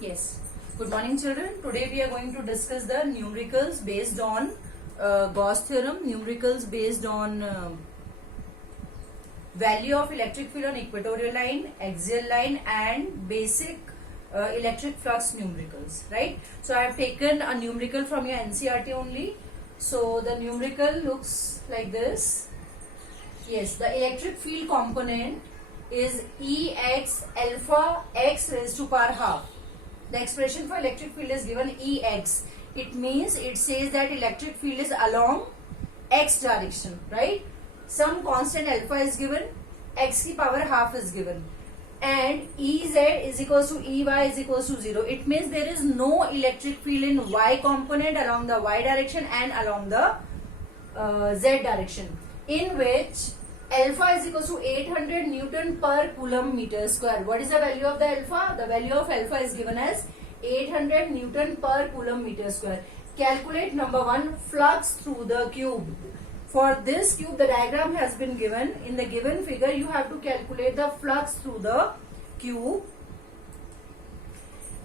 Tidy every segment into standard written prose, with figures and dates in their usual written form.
Yes. Good morning, children. Today we are going to discuss the numericals based on Gauss theorem, numericals based on value of electric field on equatorial line, axial line, and basic electric flux numericals. Right. So I have taken a numerical from your NCERT only. So the numerical looks like this. Yes, the electric field component is Ex alpha x raised to power half. The expression for electric field is given Ex. It means it says that electric field is along x direction, right? Some constant alpha is given, x की power half is given, and Ez is equals to Ey is equals to 0. It means there is no electric field in y component along the y direction and along the z direction, in which alpha is equals to 800 Newton per Coulomb meter square. What is the value of the alpha? The value of alpha is given as 800 Newton per Coulomb meter square. Calculate number 1, flux through the cube. For this cube, the diagram has been given. In the given figure, you have to calculate the flux through the cube.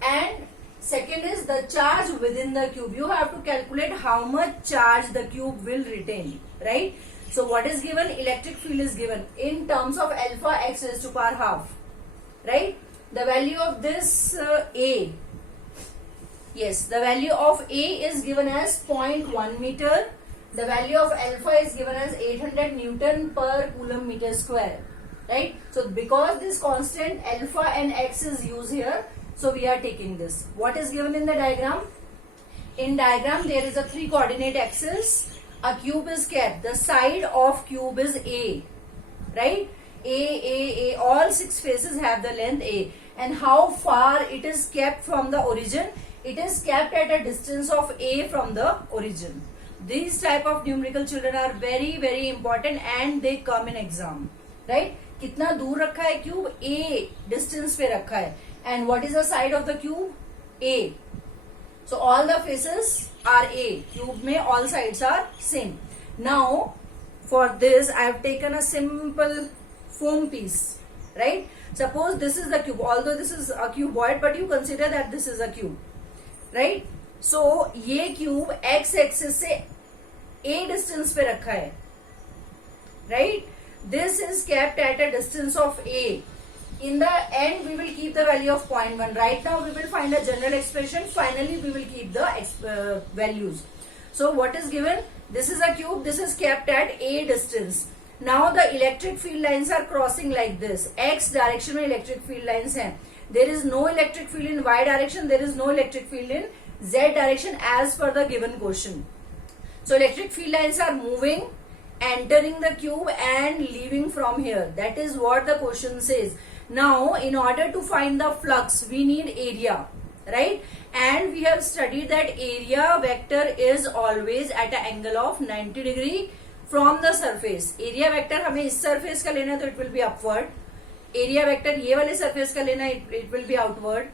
And second is the charge within the cube. You have to calculate how much charge the cube will retain, right? So what is given? Electric field is given in terms of alpha x raised to power half, right? The value of this A, yes, the value of A is given as 0.1 meter. The value of alpha is given as 800 Newton per Coulomb meter square, right? So because this constant alpha and x is used here, so we are taking this. What is given in the diagram? In diagram there is a 3 coordinate axis. A cube is kept. The side of cube is A, right? A. All 6 faces have the length A. And how far it is kept from the origin? It is kept at a distance of A from the origin. These type of numerical, children, are very very important and they come in exam, right? कितना दूर रखा है cube? A distance पे रखा है. And what is the side of the cube? A. So all the faces are A. Cube में all sides are same. Now for this I have taken a simple foam piece, right? Suppose this is the cube. Although this is a cuboid, but you consider that this is a cube, right? So ये cube x axis से A distance पे रखा है, right? This is kept at a distance of A. In the end, we will keep the value of 0.1. Right now, we will find a general expression. Finally, we will keep the values. So, what is given? This is a cube. This is kept at A distance. Now, the electric field lines are crossing like this. X direction में electric field lines हैं. There is no electric field in Y direction. There is no electric field in Z direction as per the given question. So, electric field lines are moving, entering the cube and leaving from here. That is what the question says. Now, in order to find the flux, we need area, right? And we have studied that area vector is always at an angle of 90 degree from the surface. Area vector हमें इस surface का लेना है तो it will be upward. Area vector ये वाले surface का लेना है it will be outward.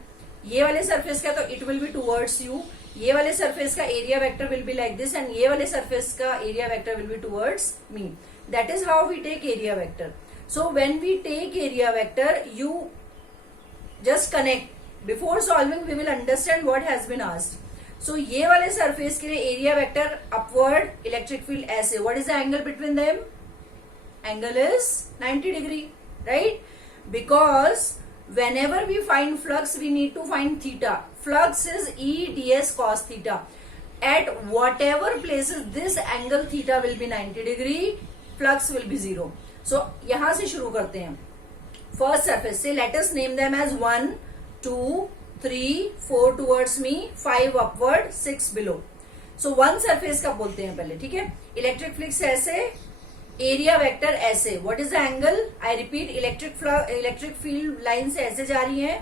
ये वाले surface का तो it will be towards you. ये वाले surface का area vector will be like this and ये वाले surface का area vector will be towards me. That is how we take area vector. So when we take area vector, you just connect. Before solving, we will understand what has been asked. So ये वाले surface के लिए area vector upward, electric field ऐसे. What is the angle between them? Angle is 90 degree, right? Because whenever we find flux, we need to find theta. Flux is E ds cos theta. At whatever places this angle theta will be 90 degree, flux will be 0. So यहाँ से शुरू करते हैं. First surface, say let us name them as 1, 2, 3, 4 towards me, 5 upward, 6 below. So one surface का बोलते हैं पहले, ठीक है? Electric flux ऐसे, area vector ऐसे. What is the angle? I repeat, electric field lines ऐसे जा रही हैं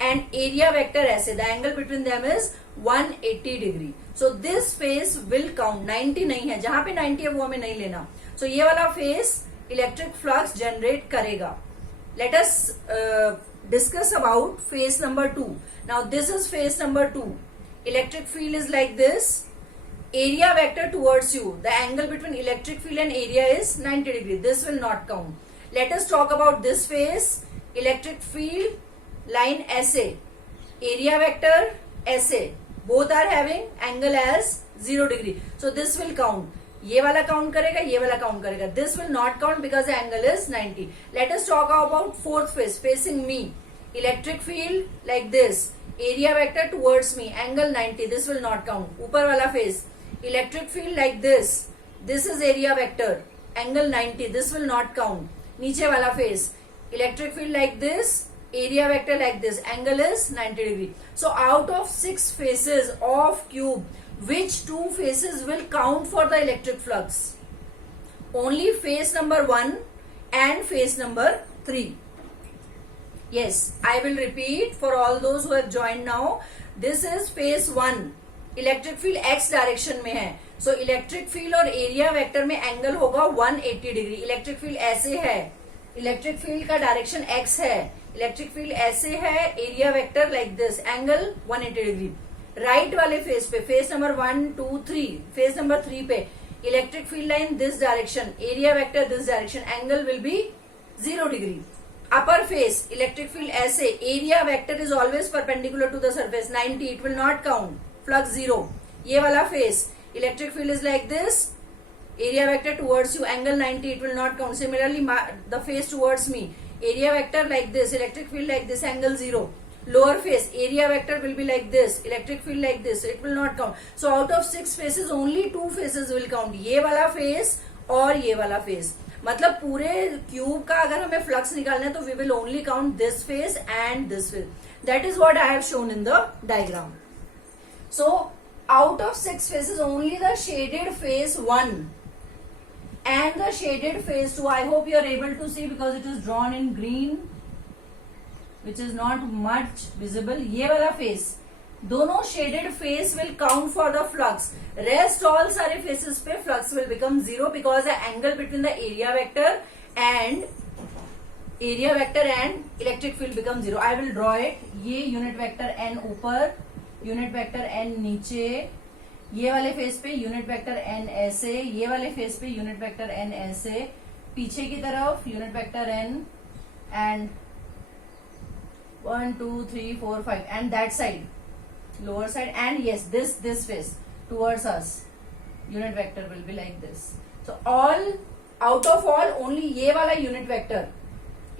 and area vector ऐसे. The angle between them is 180 degree. So this face will count. 90 नहीं है, जहां पे 90 है वो हमें नहीं लेना. So ये वाला face electric flux generate करेगा. Let us discuss about phase number 2. Now this is phase number 2. Electric field is like this. Area vector towards you. The angle between electric field and area is 90 degree. This will not count. Let us talk about this phase. Electric field line ऐसे area vector SA, both are having angle as 0 degree, so this will count. ये वाला count करेगा, ये वाला count करेगा. This will not count because the angle is 90. Let us talk about fourth face facing me. Electric field like this, area vector towards me, angle 90, this will not count. ऊपर वाला face, electric field like this, this is area vector, angle 90, this will not count. नीचे वाला face, electric field like this, area vector like this, angle is 90 degree. So out of 6 faces of cube, which 2 faces will count for the electric flux? Only face number 1 and face number 3. Yes, I will repeat for all those who have joined now. This is phase 1. Electric field x direction में है, so electric field और area vector में angle होगा 180 degree. Electric field ऐसे है, electric field का direction x है, electric field ऐसे है, area vector like this, angle 180 degree. Right वाले फेस पे, फेस नंबर 1 2 3, फेस नंबर 3 पे electric field line this direction, area vector this direction, angle will be 0 degree. Upper face electric field ऐसे, area vector is always perpendicular to the surface 90, it will not count, flux 0. ये वाला face electric field is like this, area vector towards you, angle 90, it will not count. Similarly, the face towards me, area vector like this, electric field like this, angle 0. Lower face, area vector will be like this, electric field like this, it will not count. So out of 6 faces, only 2 faces will count. ये वाला face और ये वाला face. मतलब पूरे cube का अगर हमें फ्लक्स निकालना है तो we will only count this face and this face. That is what I have shown in the diagram. So out of 6 faces, only the shaded face 1 and the shaded face 2, I hope you are able to see because it is drawn in green, which is not much visible. ये वाला face, दोनों shaded face will count for the flux. Rest all सारे faces पे flux will become 0 because the angle between the area vector and electric field becomes 0. I will draw it. ये unit vector n ऊपर, unit vector n नीचे, ये वाले face पे unit vector n ऐसे, ये वाले फेस पे यूनिट वेक्टर n ऐसे, पीछे की तरफ unit vector n and 1 2 3 4 5 and that side lower side and yes this face towards us, unit vector will be like this. So all out of all only ये वाला unit vector,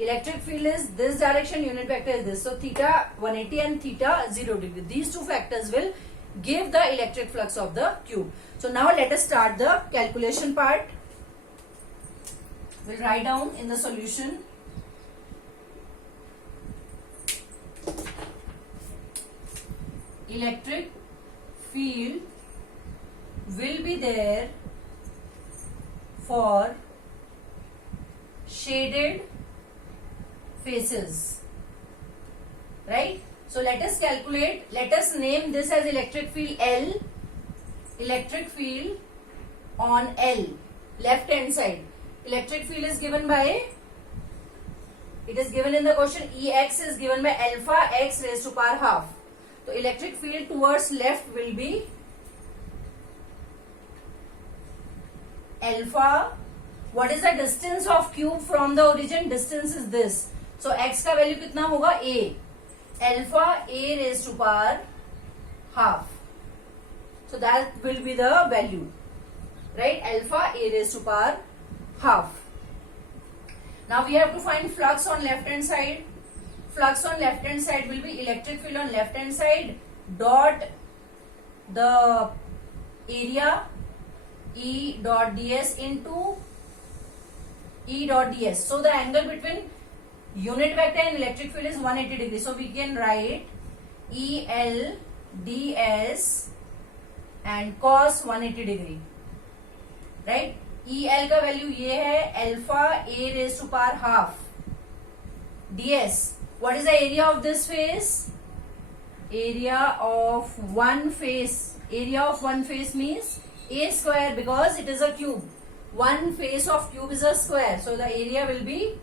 electric field is this direction, unit vector is this, so theta 180 and theta 0 degree, these two factors will give the electric flux of the cube. So now let us start the calculation part. We'll write down in the solution. Electric field will be there for shaded faces, right? So let us calculate, let us name this as electric field L, electric field on L, left hand side. Electric field is given by, it is given in the question, Ex is given by alpha x raised to power half. So electric field towards left will be alpha. What is the distance of cube from the origin? Distance is this. So x का value कितना होगा? a, alpha a raised to power half. So that will be the value, right? Alpha a raised to power half. Now we have to find flux on left hand side. Flux on left hand side will be electric field on left hand side dot the area E dot ds into E dot ds. So the angle between unit vector and electric field is 180 degree. So we can write EL ds and cos 180 degree, right? EL का value ये है alpha a raised to power half. ds, what is the area of this face? Area of one face. Area of one face means a square because it is a cube. One face of cube is a square, so the area will be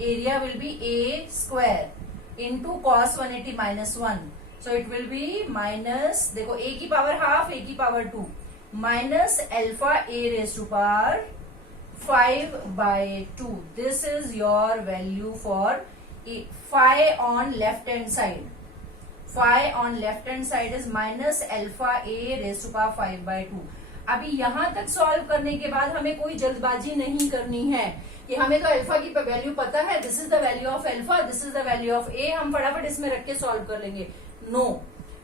a square into cos 180 minus 1. So it will be minus, देखो a की power half, a की power 2 minus alpha a raised to power 5 by 2. This is your value for phi on left hand side. phi on left hand side is minus alpha a raised to power 5/2. अभी यहां तक solve करने के बाद हमें कोई जल्दबाजी नहीं करनी है कि हमें तो अल्फा की वैल्यू पता है, this is the value of alpha, this is the value of A, हम फटाफट इसमें रख के सॉल्व कर लेंगे. No,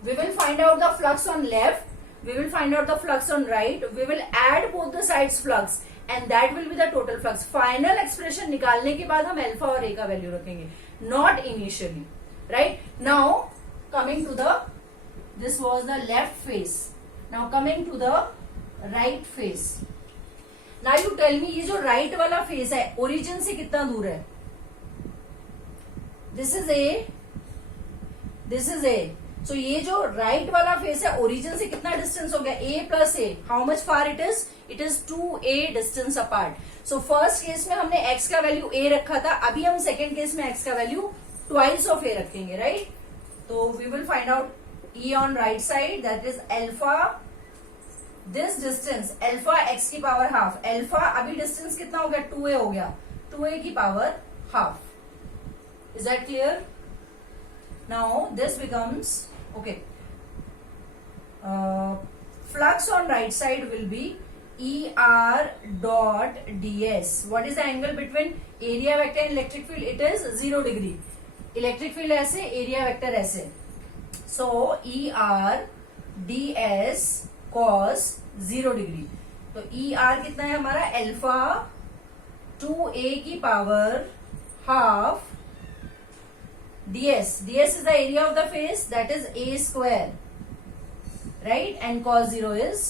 we will find out the flux on left, we will find out the flux on right, we will add both the sides flux and that will be the total flux. Final expression निकालने के बाद हम alpha और ए का value रखेंगे, not initially. Right? Now coming to the, this was the left face. Now coming to the right face. Now you tell me ये जो right वाला face है origin से कितना दूर है? This is A, this is A. So ये जो राइट वाला फेस है ओरिजिन से कितना डिस्टेंस हो गया? a plus A. How much far it is? It is 2a distance apart. So first case में हमने x का वैल्यू a रखा था, अभी हम सेकेंड केस में x का वैल्यू ट्वाइस ऑफ a रखेंगे. राइट? तो we will find out e on right side, that is alpha, this distance alpha x की पावर हाफ. अल्फा अभी डिस्टेंस कितना हो गया? 2a हो गया, 2a की power half. Is that clear? Now this becomes okay. Flux on right side will be ER dot ds. What is the angle between area vector and electric field? It is 0 degree. Electric field ऐसे, area vector ऐसे. So ER ds cos 0 degree. तो ER कितना है हमारा? Alpha 2a की power half ds. ds is the area of the face, that is a square, right? And cos 0 is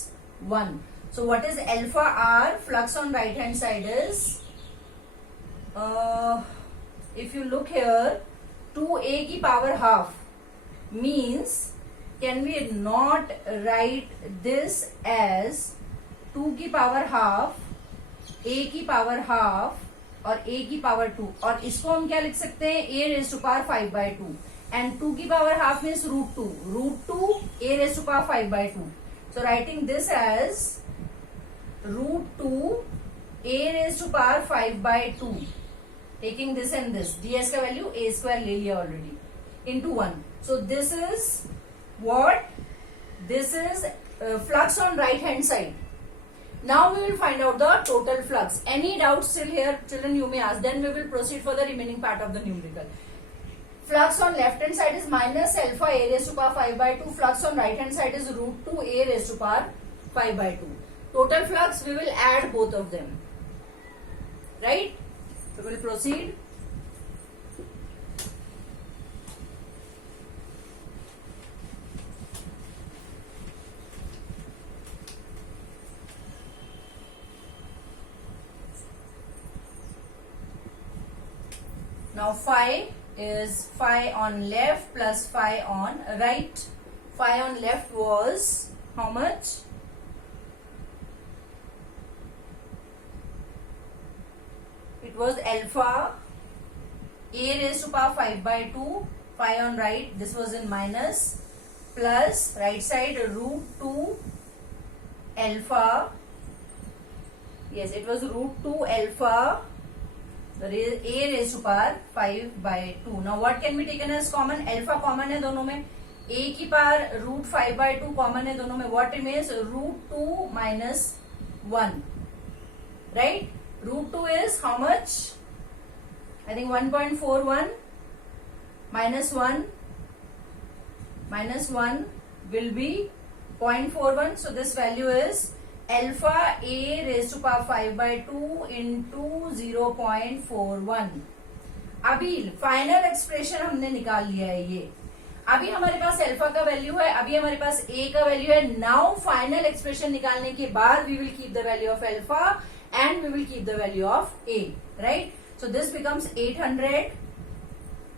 1. So what is alpha r? Flux on right hand side is, if you look here, 2a की power half means, can we not write this as 2 की power half, a की power half और a की power 2, और इसको हम क्या लिख सकते हैं? a raise to power 5/2 and 2 की power half means √2 a raise to power 5/2. So writing this as √2 a raise to power 5/2, taking this and this, ds का वैल्यू a स्क्वायर ले लिया already, into 1. So this is what? This is flux on right hand side. Now we will find out the total flux. Any doubts still here, children, you may ask. Then we will proceed for the remaining part of the numerical. Flux on left hand side is minus alpha a raised to power 5/2. Flux on right hand side is √2 a raised to power 5/2. Total flux, we will add both of them. Right? So we will proceed. Now phi is phi on left plus phi on right. Phi on left was how much? It was alpha a raised to power 5/2. Phi on right, this was in minus, plus right side √2 alpha. Yes, it was √2 alpha a raised to power 5/2. Now what can be taken as common? Alpha common है दोनों में, a की power √5/2 common है दोनों में. What remains? √2 minus 1. Right? √2 is how much? I think 1.41 minus 1 will be 0.41. So this value is alpha a raised to power 5/2 into 0.41. अभी final expression हमने निकाल लिया है ये. अभी हमारे पास अल्फा का वैल्यू है, अभी हमारे पास a का वैल्यू है. नाउ फाइनल एक्सप्रेशन निकालने के बाद we will keep the value of alpha and we will keep the value of a. Right? So this becomes 800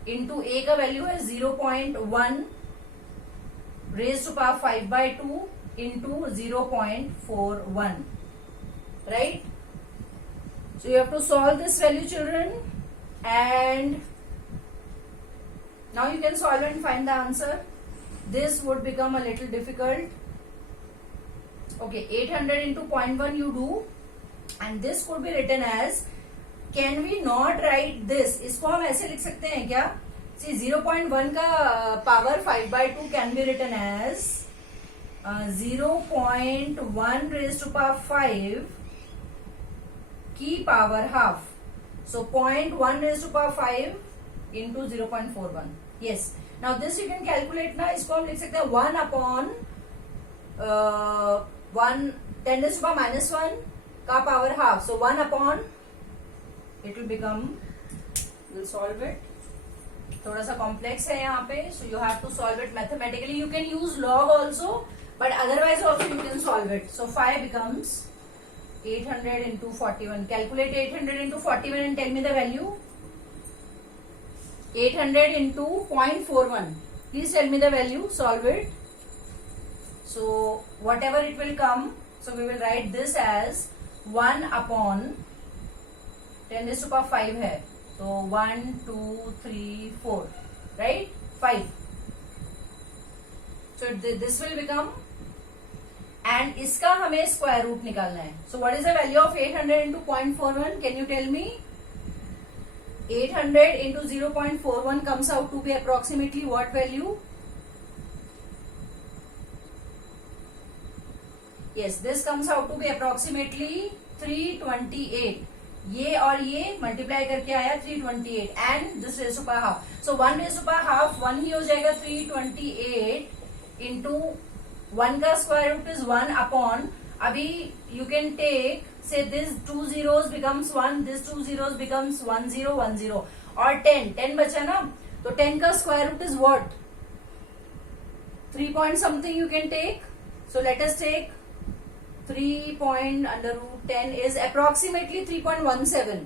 into a का वैल्यू है 0.1 raised to power 5/2 into 0.41. Right? So you have to solve this value, children, and now you can solve and find the answer. This would become a little difficult. Okay, 800 into 0.1 you do, and this could be written as, can we not write this? इसको हम ऐसे लिख सकते हैं क्या? See, 0.1 का power 5/2 can be written as 0.1 raised to power 5 की power half. So 0.1 raised to power 5 into 0.41. Yes. Now this you can calculate ना, इसको हम लिख सकते हैं 1 upon 1 10 raised to power -1 का power half. So 1 upon, it will become, we'll solve it. थोड़ा सा कॉम्प्लेक्स है यहाँ पे, so you have to solve it mathematically. You can use log also, but otherwise also you can solve it. So 5 becomes 800 into 41. Calculate 800 into 41 and tell me the value. 800 into 0.41. Please tell me the value. Solve it. So whatever it will come, so we will write this as 1 upon 10 raised to power 5 है. So 1, 2, 3, 4, right? 5. So this will become, and इसका हमें square root निकालना है. So what is the value of 800 into 0.41? Can you tell me? 800 into 0.41 comes out to be approximately what value? Yes, this comes out to be approximately 328. ये और ये multiply करके आया 328 and this raise to power half. So 1 raise to power half 1 ही हो जाएगा. 328 into 1 का square root is 1 upon, अभी you can take say this 2 zeros becomes 1, this 2 zeros becomes 1 0 1 0 और 10 बचा ना, तो 10 का square root is what? 3 point something you can take. So let us take 3 point under root 10 is approximately 3.17,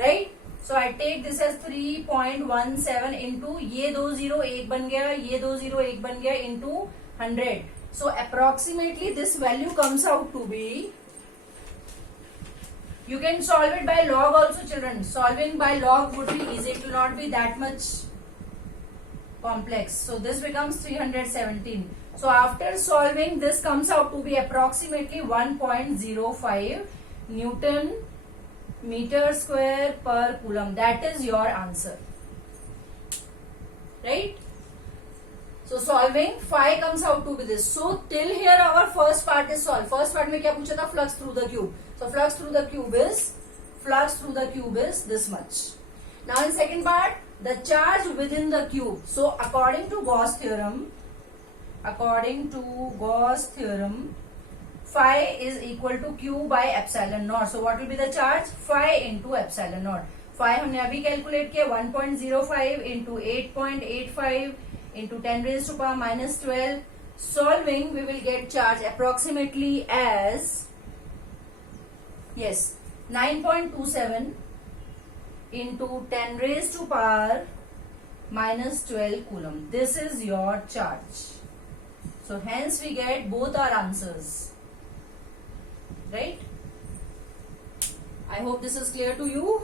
right? So I take this as 3.17 into ये 2 0 1 बन गया, ये 2 0 1 बन गया into 100. So approximately this value comes out to be, you can solve it by log also children. Solving by log would be easy, it will not be that much complex. So this becomes 317. So after solving, this comes out to be approximately 1.05 Newton meter square per coulomb. That is your answer, right? So solving, phi comes out to be this. So till here our first part is solved. First part में क्या पूछा था? Flux through the cube. So flux through the cube is this much. Now in second part, the charge within the cube. So according to Gauss theorem, phi is equal to q by epsilon naught. So what will be the charge? Phi into epsilon naught. Phi हमने अभी calculate किया 1.05 into 8.85 into 10 raised to power minus 12. Solving, we will get charge approximately as, yes, 9.27 into 10 raised to power minus 12 coulomb. This is your charge. So hence we get both our answers, right? I hope this is clear to you.